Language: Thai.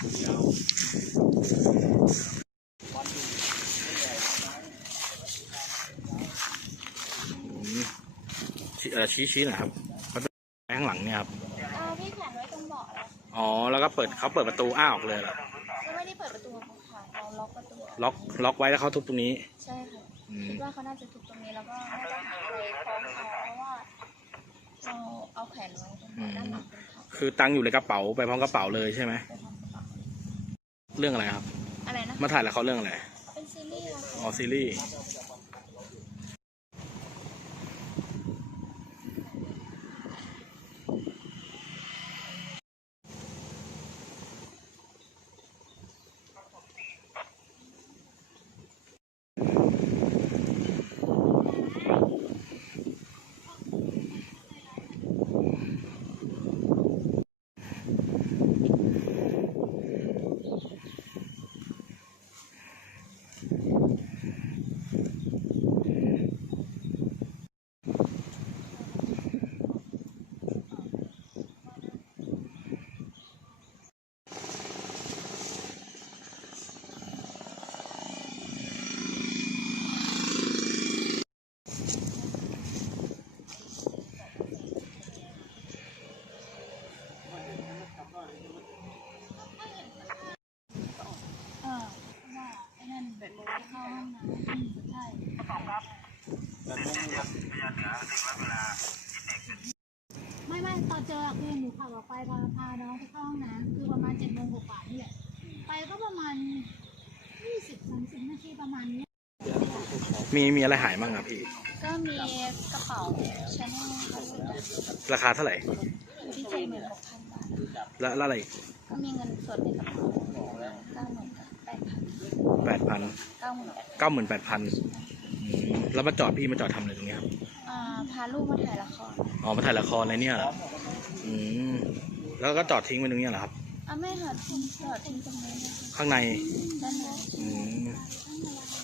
ชี้ชี้นะครับประตูข้างหลังเนี่ยครับเอพี่แขวนไว้ตรงเบาะอ๋อ แล้วก็เปิดเขาเปิดประตูอ้าออกเลยเหรอไม่ได้เปิดประตูค่ะเราล็อกประตูล็อกล็อกไว้แล้วเขาทุบตรงนี้ ใช่ค่ะคิดว่าเขาน่าจะทุบตรงนี้แล้วก็น่าจะหาอะไรฟ้องเขเพราะว่าเราเอาแขวนไว้ด้านหลังคือตังอยู่ในกระเป๋าไปพร้อมกระเป๋าเลยใช่ไหม เป๋าเรื่องอะไรครับ อะไรนะมาถ่ายแล้วเขาเรื่องอะไร เป็นซีรีส์อะอ๋อค่ะซีรีส์เออว่าไอ้นั่นแบบเข้าห้องน้ำอืมใช่ ไม่ไม่ตอนเจออะคือหนูขับออกไปพาพาน้องไปเข้าห้องน้ำคือประมาณเจ็ดโมงกว่าๆนี่แหละไปก็ประมาณยี่สิบสามสิบนาทีประมาณนี้มีมีอะไรหายบ้างครับพี่ ก็มีกระเป๋าชาแนลค่ะราคาเท่าไหร่ที่เจ็ดหมื่นหกพันบาทแล้วแล้วอะไรอีกก็มีเงินสดในกระเป๋าเก้าหมื่นแปดพันแปด พันเก้าหมื่นแปดเก้าหมื่นแปดพันแล้วมาจอดพี่มาจอดทำอะไรตรงนี้ครับอ่าพาลูกมาถ่ายละครอ๋อมาถ่ายละครอะไรเนี่ยเหรออืมแล้วก็จอดทิ้งไว้ตรงเนี้ยเหรอครับ อะไม่ค่ะทิ้งจอดทิ้งตรงนี้นะคะข้างในด้านในอืมทั้งอะไร